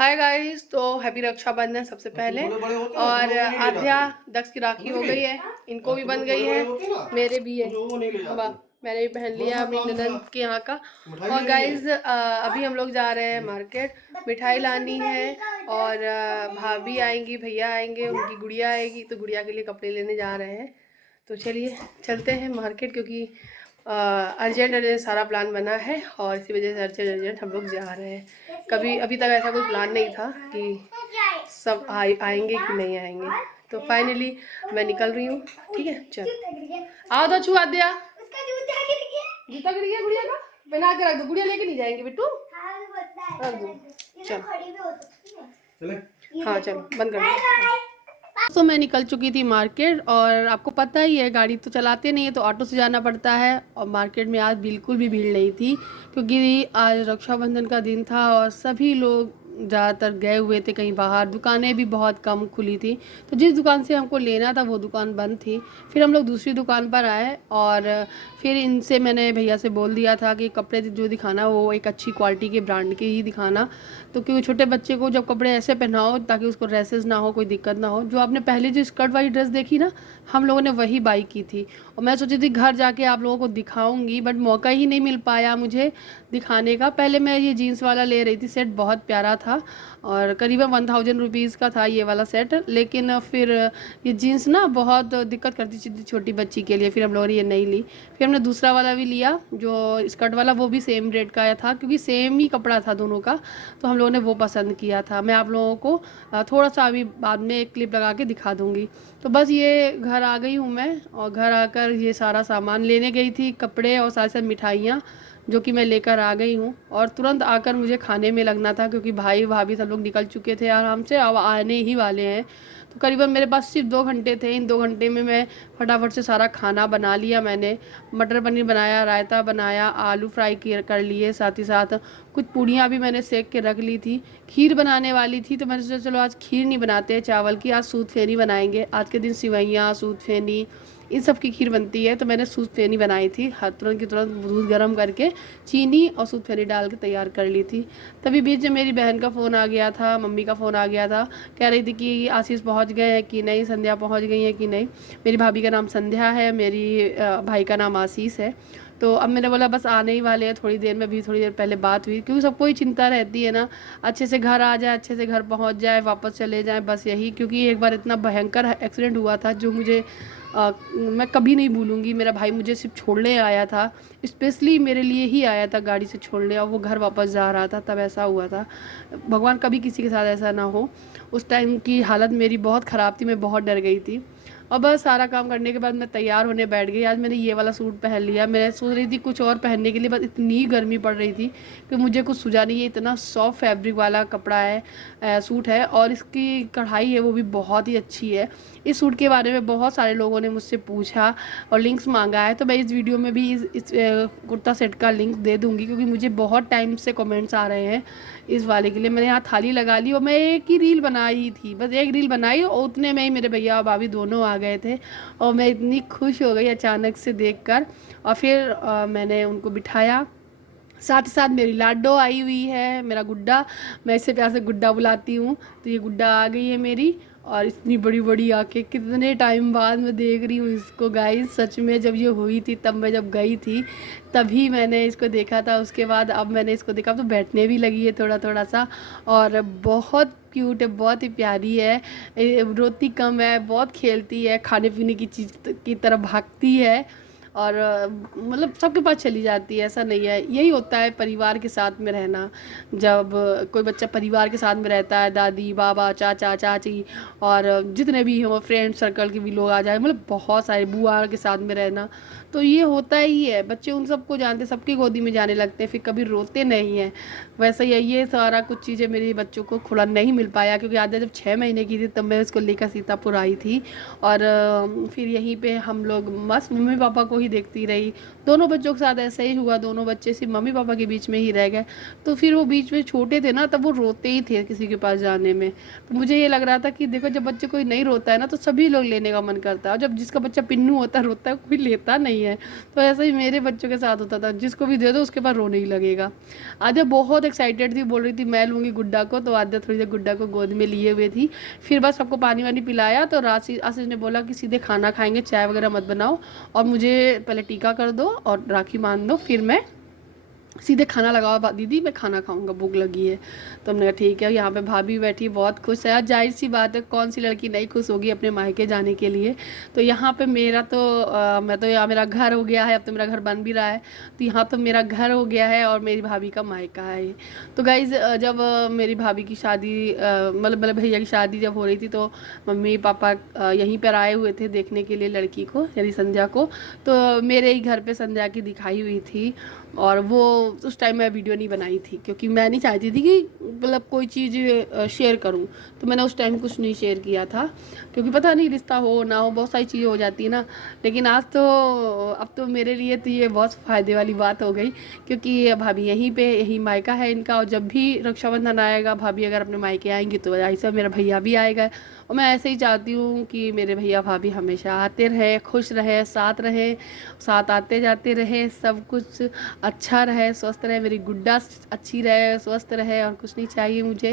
Hi guys, तो happy Rakshabandhan सबसे पहले। और आध्या दक्ष की राखी हो गई है, इनको भी बन गई है, मेरे भी है। वाह, मैंने भी पहन लिया अपनी ननद के यहाँ का। और गाइस अभी हम लोग जा रहे हैं मार्केट, मिठाई लानी है। और भाभी आएंगी, भैया आएंगे, उनकी गुड़िया आएगी, तो गुड़िया के लिए कपड़े लेने जा रहे हैं। तो चलिए चलते हैं मार्केट, क्योंकि अर्जेंट अर्जेंट सारा प्लान बना है और इसी वजह से अर्जेंट अर्जेंट हम लोग जा रहे हैं। कभी अभी तक ऐसा कोई प्लान नहीं था कि सब आएंगे कि नहीं आएंगे। तो फाइनली मैं निकल रही हूँ। ठीक है, चल आओ तो छुआ दिया। जूता गिर गया गुड़िया का, पहना के रख दो। गुड़िया लेके नहीं जाएंगे बिट्टू, रख दो। चल हाँ चलो बंद कर दो। तो मैं निकल चुकी थी मार्केट, और आपको पता ही है गाड़ी तो चलाते नहीं है, तो ऑटो से जाना पड़ता है। और मार्केट में आज बिल्कुल भी भीड़ नहीं थी, क्योंकि आज रक्षाबंधन का दिन था और सभी लोग ज़्यादातर गए हुए थे कहीं बाहर। दुकानें भी बहुत कम खुली थी, तो जिस दुकान से हमको लेना था वो दुकान बंद थी। फिर हम लोग दूसरी दुकान पर आए, और फिर इनसे मैंने भैया से बोल दिया था कि कपड़े जो दिखाना वो एक अच्छी क्वालिटी के ब्रांड के ही दिखाना। तो क्योंकि छोटे बच्चे को जब कपड़े ऐसे पहनाओ ताकि उसको रेसेस ना हो, कोई दिक्कत ना हो। जो आपने पहले जो स्कर्ट वाली ड्रेस देखी ना, हम लोगों ने वही बाई की थी। और मैं सोची थी घर जाके आप लोगों को दिखाऊंगी, बट मौका ही नहीं मिल पाया मुझे दिखाने का। पहले मैं ये जीन्स वाला ले रही थी, सेट बहुत प्यारा था और करीबन 1000 रुपीज़ का था ये वाला सेट। लेकिन फिर ये जीन्स ना बहुत दिक्कत करती थी छोटी बच्ची के लिए, फिर हम लोगों ने ये नहीं ली। फिर हमने दूसरा वाला भी लिया जो स्कर्ट वाला, वो भी सेम रेट का था, क्योंकि सेम ही कपड़ा था दोनों का। तो हम लोगों ने वो पसंद किया था। मैं आप लोगों को थोड़ा सा अभी बाद में एक क्लिप लगा के दिखा दूँगी। तो बस ये घर आ गई हूँ मैं, और घर आकर ये सारा सामान लेने गई थी, कपड़े और साथ साथ मिठाइयाँ, जो कि मैं लेकर आ गई हूँ। और तुरंत आकर मुझे खाने में लगना था, क्योंकि भाई भाभी सब लोग निकल चुके थे आराम से, अब आने ही वाले हैं। तो करीबन मेरे पास सिर्फ 2 घंटे थे। इन 2 घंटे में मैं फटाफट से सारा खाना बना लिया। मैंने मटर पनीर बनाया, रायता बनाया, आलू फ्राई कर लिए, साथ ही साथ कुछ पूड़ियाँ भी मैंने सेक के रख ली थी। खीर बनाने वाली थी, तो मैंने सोचा चलो आज खीर नहीं बनाते हैं चावल की, आज सूद फेनी बनाएंगे। आज के दिन सिवैयाँ, सूद फेनी, इन सब की खीर बनती है। तो मैंने सूद फेनी बनाई थी, तुरंत की तुरंत दूध गर्म करके चीनी और सूद फेनी डाल के तैयार कर ली थी। तभी बीच में मेरी बहन का फ़ोन आ गया था, मम्मी का फ़ोन आ गया था, कह रही थी कि आशीष पहुंच गए हैं कि नहीं, संध्या पहुंच गई है कि नहीं। मेरी भाभी का नाम संध्या है, मेरी भाई का नाम आशीष है। तो अब मैंने बोला बस आने ही वाले हैं थोड़ी देर में। भी थोड़ी देर पहले बात हुई, क्योंकि सबको ही चिंता रहती है ना, अच्छे से घर आ जाए, अच्छे से घर पहुंच जाए, वापस चले जाए, बस यही। क्योंकि एक बार इतना भयंकर एक्सीडेंट हुआ था जो मुझे मैं कभी नहीं भूलूंगी। मेरा भाई मुझे सिर्फ छोड़ने आया था, स्पेशली मेरे लिए ही आया था गाड़ी से छोड़ने, और वो घर वापस जा रहा था, तब ऐसा हुआ था। भगवान कभी किसी के साथ ऐसा ना हो। उस टाइम की हालत मेरी बहुत ख़राब थी, मैं बहुत डर गई थी। और बस सारा काम करने के बाद मैं तैयार होने बैठ गई। आज मैंने ये वाला सूट पहन लिया। मैं सोच रही थी कुछ और पहनने के लिए, बस इतनी गर्मी पड़ रही थी कि मुझे कुछ सूझा नहीं। है इतना सॉफ्ट फैब्रिक वाला कपड़ा है, सूट है, और इसकी कढ़ाई है वो भी बहुत ही अच्छी है। इस सूट के बारे में बहुत सारे लोगों ने मुझसे पूछा और लिंक्स मांगा है, तो मैं इस वीडियो में भी इस कुर्ता सेट का लिंक दे दूँगी, क्योंकि मुझे बहुत टाइम से कमेंट्स आ रहे हैं इस वाले के लिए। मैंने यहाँ थाली लगा ली, और मैं एक ही रील बनाई थी, बस एक रील बनाई, और उतने में ही मेरे भैया और भाभी दोनों आ गए थे। और मैं इतनी खुश हो गई अचानक से देखकर। और फिर मैंने उनको बिठाया, साथ ही साथ मेरी लाडो आई हुई है, मेरा गुड्डा, मैं इससे प्यार से गुड्डा बुलाती हूँ। तो ये गुड्डा आ गई है मेरी, और इतनी बड़ी बड़ी आंखें, कितने टाइम बाद मैं देख रही हूँ इसको गाइस। सच में जब ये हुई थी, तब मैं जब गई थी तभी मैंने इसको देखा था। उसके बाद अब मैंने इसको देखा, तो बैठने भी लगी है थोड़ा थोड़ा सा, और बहुत क्यूट है, बहुत ही प्यारी है। रोती कम है, बहुत खेलती है, खाने पीने की चीज़ की तरफ भागती है, और मतलब सबके पास चली जाती है, ऐसा नहीं है। यही होता है परिवार के साथ में रहना। जब कोई बच्चा परिवार के साथ में रहता है, दादी बाबा चाचा चाची और जितने भी हो फ्रेंड सर्कल के भी लोग आ जाए, मतलब बहुत सारे बुआ के साथ में रहना, तो ये होता ही है। बच्चे उन सबको जानते, सबकी गोदी में जाने लगते हैं, फिर कभी रोते नहीं हैं। वैसे ही ये सारा कुछ चीज़ें मेरे बच्चों को खुला नहीं मिल पाया, क्योंकि आधा जब 6 महीने की थी तब मैं उसको लेकर सीतापुर आई थी। और फिर यहीं पे हम लोग मस्त मम्मी पापा को ही देखती रही। दोनों बच्चों के साथ ऐसा ही हुआ, दोनों बच्चे सिर्फ मम्मी पापा के बीच में ही रह गए। तो फिर वो बीच में छोटे थे ना, तब वो रोते ही थे किसी के पास जाने में। तो मुझे ये लग रहा था कि देखो, जब बच्चे कोई नहीं रोता है ना, तो सभी लोग लेने का मन करता है, और जब जिसका बच्चा पिन्नू होता है, रोता है, कोई लेता नहीं नहीं है। तो ऐसा ही मेरे बच्चों के साथ होता था, जिसको भी दे दो उसके पास रोने ही लगेगा। आद्या बहुत एक्साइटेड थी, बोल रही थी मैं लूँगी गुड्डा को, तो आद्या थोड़ी देर गुड्डा को गोद में लिए हुए थी। फिर बस सबको पानी वानी पिलाया, तो आशीष ने बोला कि सीधे खाना खाएंगे, चाय वगैरह मत बनाओ, और मुझे पहले टीका कर दो और राखी बांध दो, फिर मैं सीधे खाना लगाओ दीदी, मैं खाना खाऊंगा, भूख लगी है। तो हमने कहा ठीक है। यहाँ पे भाभी बैठी बहुत खुश है, जाहिर सी बात है, कौन सी लड़की नहीं खुश होगी अपने मायके जाने के लिए। तो यहाँ पे मेरा तो मैं तो यहाँ मेरा घर हो गया है, अब तो मेरा घर बन भी रहा है, तो यहाँ तो मेरा घर हो गया है और मेरी भाभी का मायका है ये। तो गाइज़ जब मेरी भाभी की शादी मतलब भैया की शादी जब हो रही थी, तो मम्मी पापा यहीं पर आए हुए थे देखने के लिए लड़की को, यानी संध्या को। तो मेरे ही घर पर संध्या की दिखाई हुई थी, और वो उस टाइम मैं वीडियो नहीं बनाई थी, क्योंकि मैं नहीं चाहती थी कि मतलब कोई चीज़ शेयर करूं, तो मैंने उस टाइम कुछ नहीं शेयर किया था, क्योंकि पता नहीं रिश्ता हो ना हो, बहुत सारी चीज़ें हो जाती है ना। लेकिन आज तो अब तो मेरे लिए तो ये बहुत फ़ायदे वाली बात हो गई, क्योंकि भाभी यहीं पे, यहीं मायका है इनका, और जब भी रक्षाबंधन आएगा, भाभी अगर अपने मायके आएंगी तो ऐसा मेरा भैया भी आएगा। और मैं ऐसे ही चाहती हूँ कि मेरे भैया भाभी हमेशा आते रहे, खुश रहे, साथ आते जाते रहे, सब कुछ अच्छा रहे, स्वस्थ रहे, मेरी गुड्डा अच्छी रहे, स्वस्थ रहे, और कुछ नहीं चाहिए मुझे।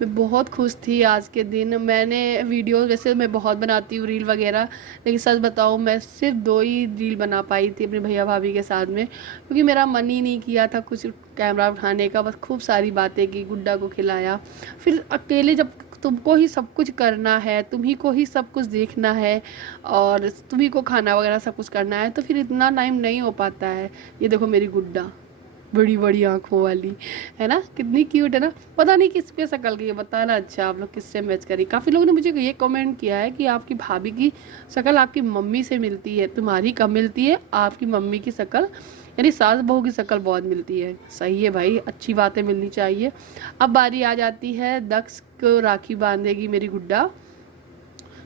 मैं बहुत खुश थी आज के दिन। मैंने वीडियो वैसे मैं बहुत बनाती हूँ रील वगैरह, लेकिन सच बताऊँ मैं सिर्फ 2 ही रील बना पाई थी अपने भैया भाभी के साथ में, क्योंकि मेरा मन ही नहीं किया था कुछ कैमरा उठाने का। बस खूब सारी बातें की, गुड्डा को खिलाया। फिर अकेले जब तुमको ही सब कुछ करना है, तुम्ही को ही सब कुछ देखना है, और तुम्ही को खाना वगैरह सब कुछ करना है, तो फिर इतना टाइम नहीं हो पाता है। ये देखो मेरी गुड्डा, बड़ी बड़ी आंखों वाली है ना, कितनी क्यूट है ना। पता नहीं किस पे शक्ल की है, बताना अच्छा आप लोग किससे मैच करी। काफ़ी लोगों ने मुझे ये कमेंट किया है कि आपकी भाभी की शक्ल आपकी मम्मी से मिलती है, तुम्हारी कम मिलती है, आपकी मम्मी की शक्ल यानी सास बहू की शक्ल बहुत मिलती है। सही है भाई, अच्छी बातें मिलनी चाहिए। अब बारी आ जाती है, दक्ष को राखी बांधेगी मेरी गुड्डा।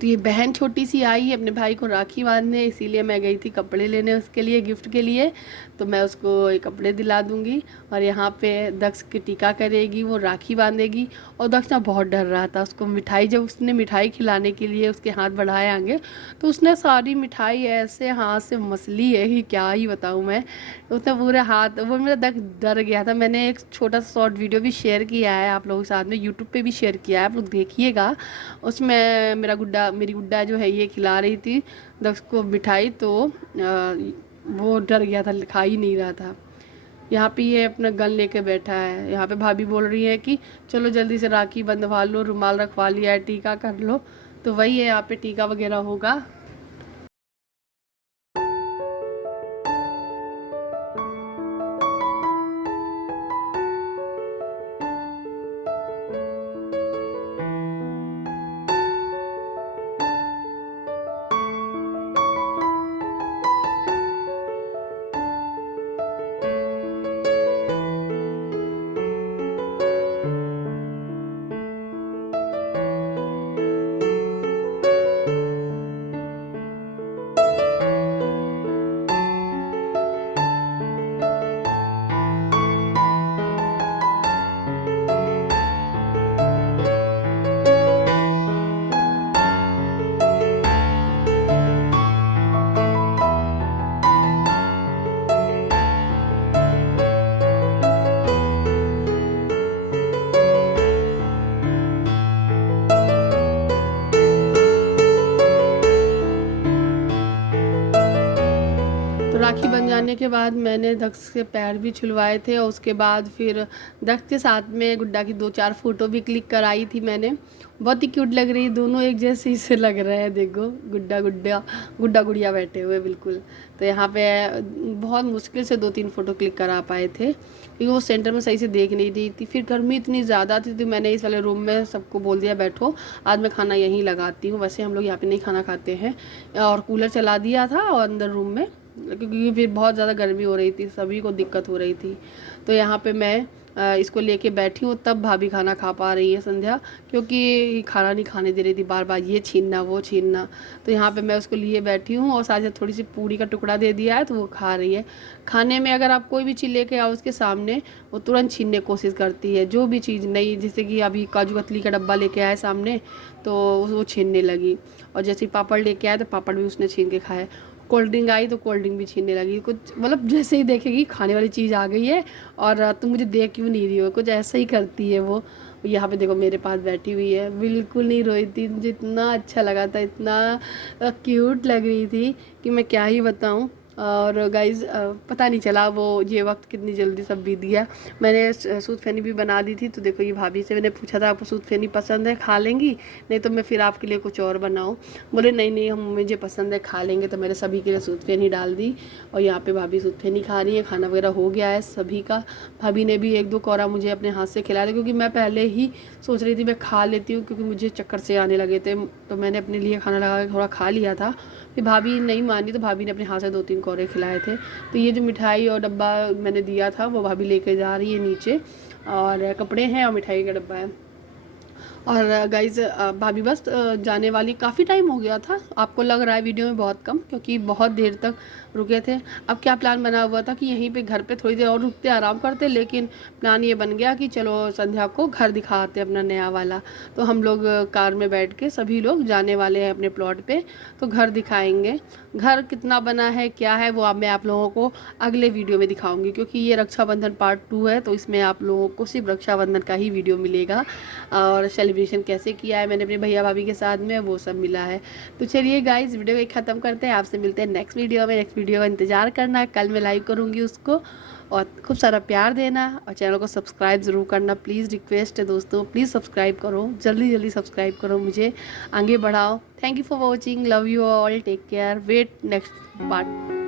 तो ये बहन छोटी सी आई है अपने भाई को राखी बांधने, इसीलिए मैं गई थी कपड़े लेने उसके लिए, गिफ्ट के लिए। तो मैं उसको ये कपड़े दिला दूंगी, और यहाँ पे दक्ष की टीका करेगी, वो राखी बांधेगी। और दक्ष ना बहुत डर रहा था, उसको मिठाई, जब उसने मिठाई खिलाने के लिए उसके हाथ बढ़ाए आगे, तो उसने सारी मिठाई ऐसे हाथ से मसली है कि क्या ही बताऊँ मैं। उसने पूरे हाथ, वो मेरा दक्ष डर गया था। मैंने एक छोटा सा शॉर्ट वीडियो भी शेयर किया है आप लोगों के साथ में, यूट्यूब पर भी शेयर किया है, आप लोग देखिएगा। उसमें मेरी गुड्डा जो है ये खिला रही थी दक्ष को मिठाई, तो वो डर गया था, खा ही नहीं रहा था। यहाँ पे ये अपना गन लेके बैठा है। यहाँ पे भाभी बोल रही है कि चलो जल्दी से राखी बंधवा लो, रुमाल रखवा लिया है, टीका कर लो। तो वही है, यहाँ पे टीका वगैरह होगा। तो राखी बन जाने के बाद मैंने दक्ष के पैर भी छुलवाए थे, और उसके बाद फिर दक्ष के साथ में गुड्डा की 2-4 फ़ोटो भी क्लिक कराई थी मैंने। बहुत ही क्यूट लग रही, दोनों एक जैसे ही से लग रहे हैं। देखो गुड्डा गुड़िया बैठे हुए बिल्कुल। तो यहाँ पे बहुत मुश्किल से 2-3 फ़ोटो क्लिक करा पाए थे, क्योंकि वो सेंटर में सही से देख नहीं रही थी। फिर गर्मी इतनी ज़्यादा थी, तो मैंने इस वाले रूम में सबको बोल दिया बैठो, आज मैं खाना यहीं लगाती हूँ। वैसे हम लोग यहाँ पे नहीं खाना खाते हैं, और कूलर चला दिया था और अंदर रूम में, क्योंकि फिर बहुत ज़्यादा गर्मी हो रही थी, सभी को दिक्कत हो रही थी। तो यहाँ पे मैं इसको लेके बैठी हूँ, तब भाभी खाना खा पा रही है संध्या, क्योंकि खाना नहीं खाने दे रही थी, बार बार ये छीनना वो छीनना। तो यहाँ पे मैं उसको लिए बैठी हूँ, और साथ थोड़ी सी पूरी का टुकड़ा दे दिया है, तो वो खा रही है। खाने में अगर आप कोई भी चीज़ लेके आओ उसके सामने, वो तुरंत छीनने की कोशिश करती है, जो भी चीज़ नहीं, जैसे कि अभी काजू कतली का डब्बा लेके आए सामने, तो वो छीनने लगी। और जैसे पापड़ लेके आए तो पापड़ भी उसने छीन के खाए। कोल्ड ड्रिंक आई तो कोल्ड ड्रिंक भी छीनने लगी, कुछ मतलब जैसे ही देखेगी खाने वाली चीज़ आ गई है और तुम मुझे देख क्यों नहीं रही हो, कुछ ऐसा ही करती है वो। यहाँ पे देखो मेरे पास बैठी हुई है, बिल्कुल नहीं रोई थी, मुझे इतना अच्छा लगा था, इतना क्यूट लग रही थी कि मैं क्या ही बताऊँ। और गाइज़ पता नहीं चला वो ये वक्त कितनी जल्दी सब बीत गया। मैंने सूत फेनी भी बना दी थी, तो देखो ये भाभी से मैंने पूछा था आपको सूत फेनी पसंद है, खा लेंगी, नहीं तो मैं फिर आपके लिए कुछ और बनाऊँ। बोले नहीं नहीं हम मुझे पसंद है, खा लेंगे, तो मैंने सभी के लिए सूत फेनी डाल दी। और यहाँ पे भाभी सूत फेनी खा रही है, खाना वगैरह हो गया है सभी का। भाभी ने भी एक दो कौरा मुझे अपने हाथ से खिलाया था, क्योंकि मैं पहले ही सोच रही थी मैं खा लेती हूँ, क्योंकि मुझे चक्कर से आने लगे थे, तो मैंने अपने लिए खाना लगा के थोड़ा खा लिया था। फिर भाभी नहीं मानी, तो भाभी ने अपने हाथ से 2-3 कौरे खिलाए थे। तो ये जो मिठाई और डब्बा मैंने दिया था वो भाभी लेके जा रही है नीचे, और कपड़े हैं और मिठाई का डब्बा है। और गाइज़ भाभी बस जाने वाली, काफ़ी टाइम हो गया था, आपको लग रहा है वीडियो में बहुत कम, क्योंकि बहुत देर तक रुके थे। अब क्या प्लान बना हुआ था कि यहीं पे घर पे थोड़ी देर और रुकते आराम करते, लेकिन प्लान ये बन गया कि चलो संध्या को घर दिखाते अपना नया वाला। तो हम लोग कार में बैठ के सभी लोग जाने वाले हैं अपने प्लॉट पे, तो घर दिखाएंगे। घर कितना बना है क्या है वो अब मैं आप लोगों को अगले वीडियो में दिखाऊंगी, क्योंकि ये रक्षाबंधन पार्ट 2 है, तो इसमें आप लोगों को सिर्फ रक्षाबंधन का ही वीडियो मिलेगा। और सेलिब्रेशन कैसे किया है मैंने अपने भैया भाभी के साथ में, वो सब मिला है। तो चलिए गाइस वीडियो को ख़त्म करते हैं, आपसे मिलते हैं नेक्स्ट वीडियो में। नेक्स्ट वीडियो का इंतज़ार करना, कल मैं लाइव करूँगी उसको, और खूब सारा प्यार देना, और चैनल को सब्सक्राइब ज़रूर करना, प्लीज़ रिक्वेस्ट है दोस्तों, प्लीज़ सब्सक्राइब करो, जल्दी जल्दी सब्सक्राइब करो, मुझे आगे बढ़ाओ। Thank you for watching, love you all, take care, wait next part.